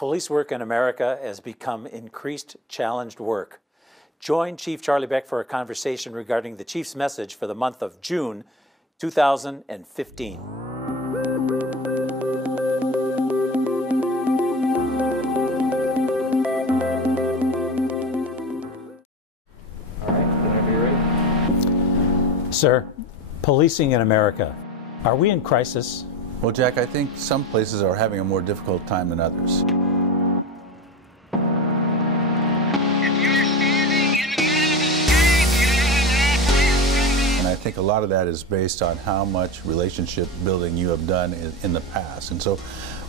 Police work in America has become increased challenged work. Join Chief Charlie Beck for a conversation regarding the Chief's message for the month of June 2015. Sir, policing in America, are we in crisis? Well, Jack, I think some places are having a more difficult time than others. And I think a lot of that is based on how much relationship building you have done in the past. And so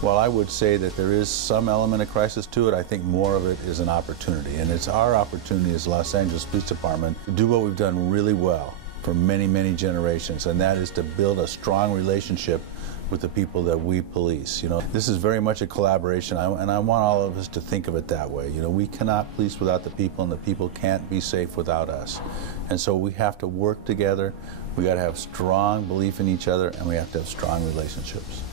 while I would say that there is some element of crisis to it, I think more of it is an opportunity. And it's our opportunity as Los Angeles Police Department to do what we've done really well for many, many generations, and that is to build a strong relationship with the people that we police. You know, this is very much a collaboration, and I want all of us to think of it that way. You know, we cannot police without the people, and the people can't be safe without us. And so we have to work together. We got to have strong belief in each other, and we have to have strong relationships.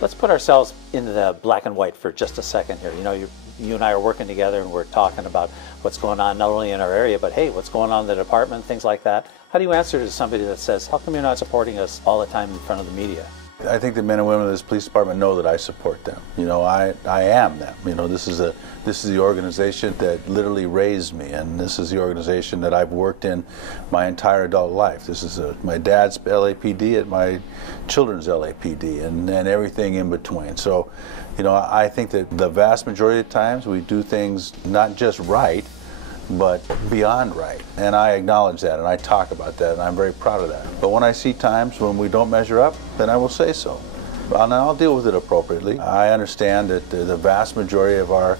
Let's put ourselves into the black and white for just a second here. You know, you and I are working together, and we're talking about what's going on not only in our area, but hey, what's going on in the department, things like that. How do you answer to somebody that says, how come you're not supporting us all the time in front of the media? I think the men and women of this police department know that I support them. You know, I am them. You know, this is the organization that literally raised me, and this is the organization that I've worked in my entire adult life. This is my dad's LAPD and my children's LAPD, and everything in between. So, you know, I think that the vast majority of times we do things not just right, but beyond right. And I acknowledge that, and I talk about that, and I'm very proud of that. But when I see times when we don't measure up, then I will say so. And I'll deal with it appropriately. I understand that the vast majority of our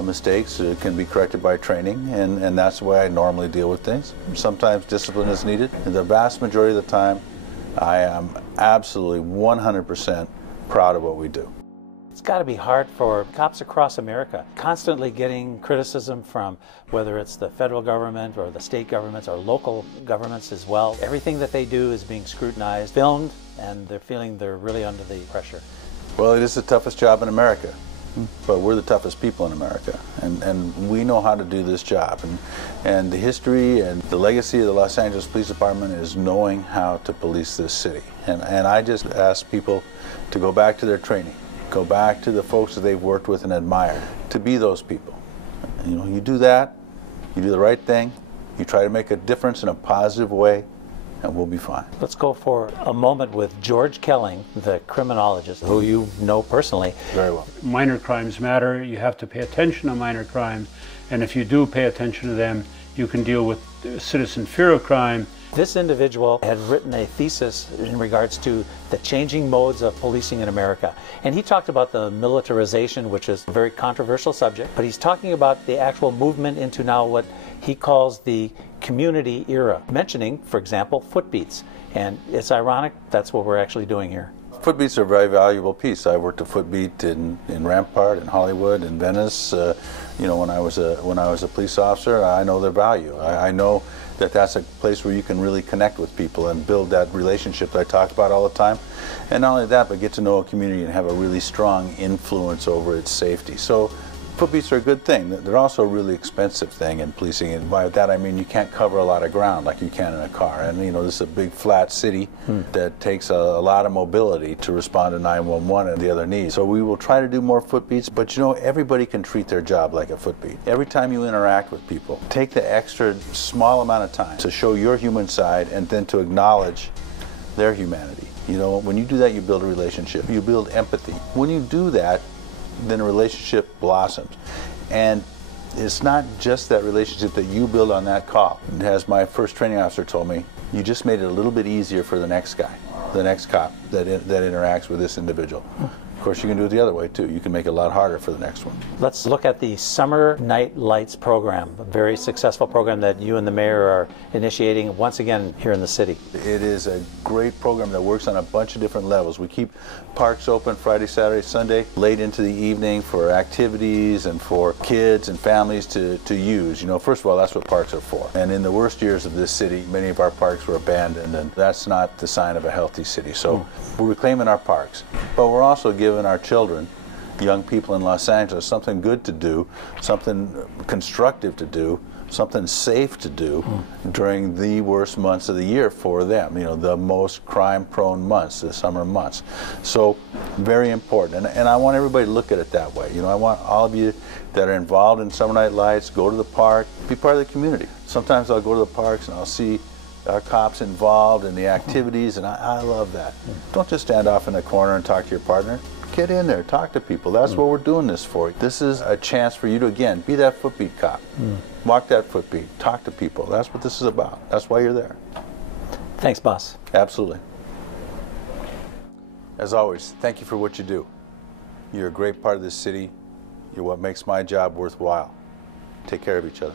mistakes can be corrected by training, and that's the way I normally deal with things. Sometimes discipline is needed. And the vast majority of the time, I am absolutely 100% proud of what we do. It's got to be hard for cops across America, constantly getting criticism from whether it's the federal government or the state governments or local governments as well. Everything that they do is being scrutinized, filmed, and they're feeling they're really under the pressure. Well, it is the toughest job in America, but we're the toughest people in America, and we know how to do this job. And the history and the legacy of the Los Angeles Police Department is knowing how to police this city. And I just ask people to go back to their training. Go back to the folks that they've worked with and admired, to be those people. You know, you do that, you do the right thing, you try to make a difference in a positive way, and we'll be fine. Let's go for a moment with George Kelling, the criminologist, who you know personally. Very well. Minor crimes matter. You have to pay attention to minor crimes, and if you do pay attention to them, you can deal with citizen fear of crime. This individual had written a thesis in regards to the changing modes of policing in America. And he talked about the militarization, which is a very controversial subject, but he's talking about the actual movement into now what he calls the community era, mentioning, for example, footbeats. And it's ironic, that's what we're actually doing here. Footbeats are a very valuable piece. I worked a footbeat in Rampart, in Hollywood, in Venice. You know, when I was a police officer, I know their value. I know that that's a place where you can really connect with people and build that relationship that I talk about all the time. And not only that, but get to know a community and have a really strong influence over its safety. So footbeats are a good thing. They're also a really expensive thing in policing, and by that I mean you can't cover a lot of ground like you can in a car. And you know, this is a big flat city that takes a lot of mobility to respond to 911 and the other needs. So we will try to do more footbeats, but you know, everybody can treat their job like a footbeat. Every time you interact with people, take the extra small amount of time to show your human side and then to acknowledge their humanity. You know, when you do that, you build a relationship, you build empathy. When you do that, then a relationship blossoms. And it's not just that relationship that you build on that call. As my first training officer told me, you just made it a little bit easier for the next guy, the next cop that interacts with this individual. Of course, you can do it the other way, too. You can make it a lot harder for the next one. Let's look at the Summer Night Lights program, a very successful program that you and the mayor are initiating once again here in the city. It is a great program that works on a bunch of different levels. We keep parks open Friday, Saturday, Sunday, late into the evening for activities and for kids and families to use. You know, first of all, that's what parks are for. And in the worst years of this city, many of our parks were abandoned, and that's not the sign of a healthy city. So we're reclaiming our parks, but we're also giving our children young people in Los Angeles something good to do, something constructive to do, something safe to do during the worst months of the year for them, you know, the most crime-prone months, the summer months. So very important, and I want everybody to look at it that way. You know, I want all of you that are involved in Summer Night Lights, go to the park, be part of the community. Sometimes I'll go to the parks and I'll see our cops involved in the activities, and I love that. Don't just stand off in the corner and talk to your partner. Get in there, talk to people. That's what we're doing this for. This is a chance for you to, again, be that footbeat cop. Walk that footbeat, talk to people. That's what this is about. That's why you're there. Thanks, boss. Absolutely. As always, thank you for what you do. You're a great part of this city. You're what makes my job worthwhile. Take care of each other.